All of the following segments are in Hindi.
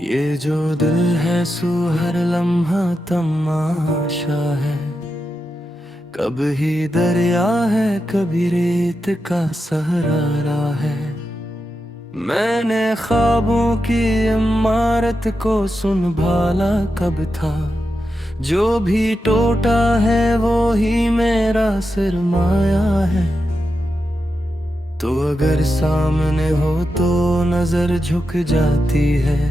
ये जो दिल है सू हर लम्हा तमाशा है। कभी दरिया है कभी रेत का सहारा है। मैंने ख्वाबों की इमारत को संभाला कब था। जो भी टूटा है वो ही मेरा सरमाया है। तो अगर सामने हो तो नजर झुक जाती है।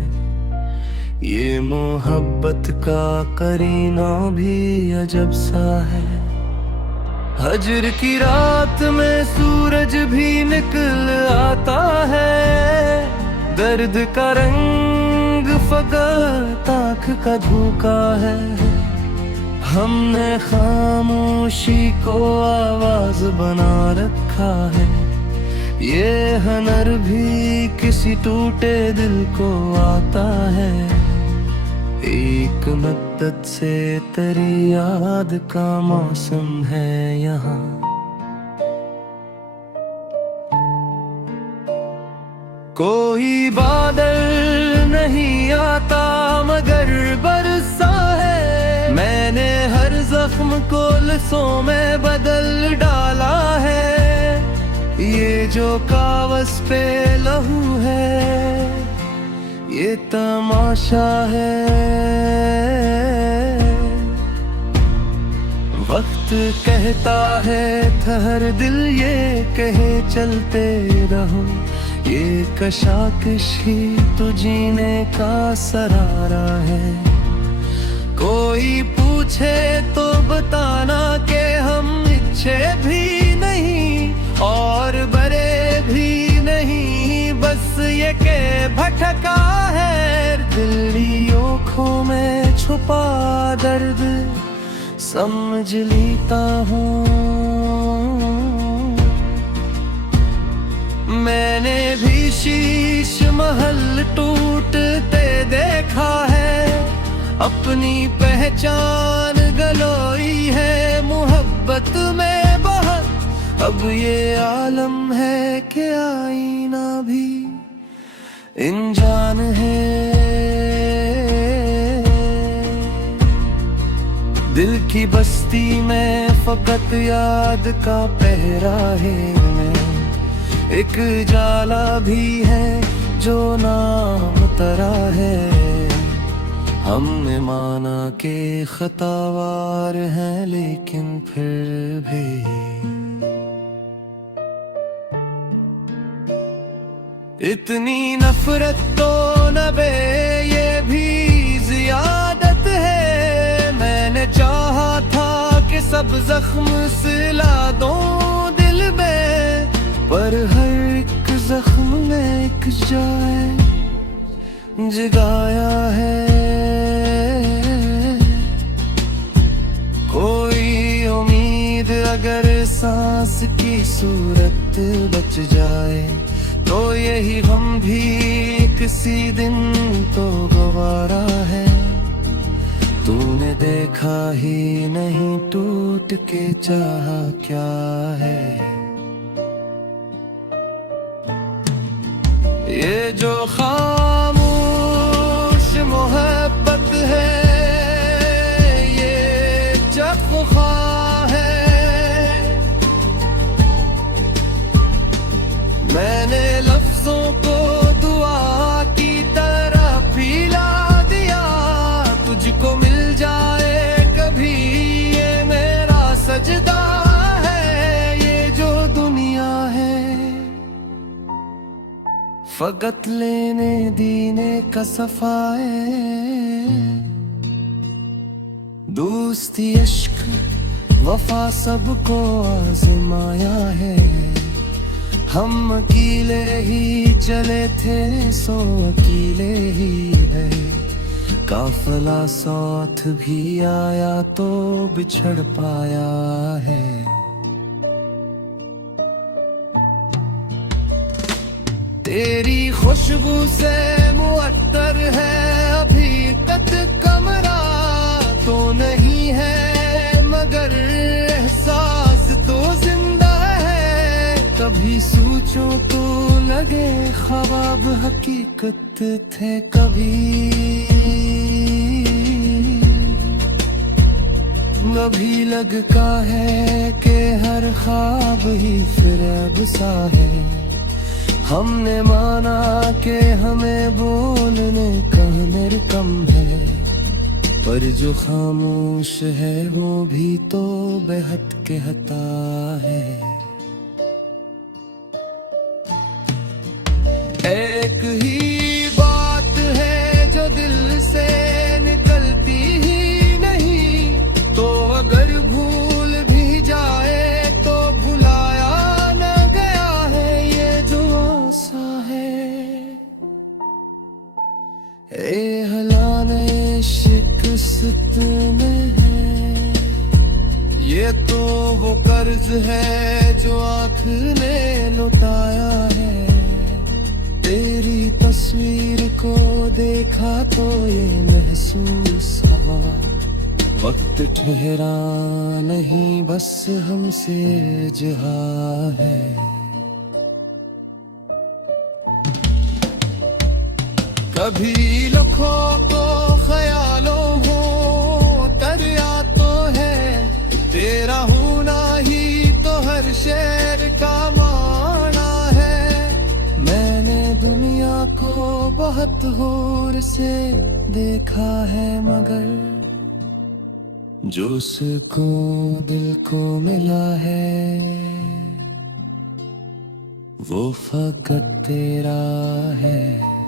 ये मोहब्बत का करीना भी अजब सा है। हजर की रात में सूरज भी निकल आता है। दर्द का रंग फकत आँख का धोखा है। हमने खामोशी को आवाज बना रखा है। ये हनर भी किसी टूटे दिल को आता है। एक मद्दत से तेरी याद का मौसम है यहाँ। कोई बादल नहीं आता मगर बरसा है। मैंने हर जख्म को लफ्जों में बदल डाला है। ये जो कागज पे लहू है ये तमाशा है। वक्त कहता है ठहर दिल ये कहे चलते रहो। ये कशाकिश ही तो जीने का सरारा है। कोई पूछे तो बताना के हम अच्छे भी नहीं और बड़े भी नहीं। बस ये के भटका है दिल्ली आँखों में छुपा दर्द समझ लेता हूँ। मैंने भी शीश महल टूटते देखा है। अपनी पहचान गलोई है मोहब्बत में बहुत। अब ये आलम है कि आईना भी अनजान है। दिल की बस्ती में फकत याद का पहरा है। एक जाला भी है जो नाम तरा है। हमने माना के खतावार हैं लेकिन फिर भी इतनी नफरत तो न बे ये भी जियादत है। मैंने चाहा था कि सब जख्म सिला दूं दिल में। पर हर एक जख्म में एक जाए जगाया है। कोई उम्मीद अगर सांस की सूरत बच जाए तो यही हम भी किसी दिन तो गवारा है। तूने देखा ही नहीं टूट के चाहा क्या है। ये जो खामोश मोहब्बत है ये जख्म है। मैंने लफ्जों को दुआ की तरह पिला दिया। तुझको मिल जाए कभी ये मेरा सजदा है। ये जो दुनिया है फकत लेने दीने का सफाए। दोस्ती इश्क वफा सबको आजमाया है। हम अकेले ही चले थे सो अकेले ही है। काफिला साथ भी आया तो बिछड़ पाया है। तेरी खुशबू से मुअत्तर है अभी तक कमरा। तो नहीं है मगर एहसास तो जिंदा है। कभी सूझ सोचूं तो लगे ख्वाब हकीकत थे कभी लगता है कि हर ख्वाब ही फिर अब सा है हमने माना कि हमें बोलने का हुनर कम है पर जो खामोश है वो भी तो बेहद कहता है एक ही बात है जो दिल से निकलती ही नहीं तो अगर भूल भी जाए तो भुलाया न गया है ये जो आसा है ए हलाने शिकस्त में है ये तो वो कर्ज है जो आँख ने लुटाया है तेरी तस्वीर को देखा तो ये महसूस हुआ वक्त ठहरा नहीं बस हमसे जहा है कभी लखों तो ख्यालों हो दरिया तो है तेरा होना ही तो हर शेर का माना है मैंने दुनिया को बहुत गौर से देखा है मगर जो सुकून दिल को मिला है वो फकत तेरा है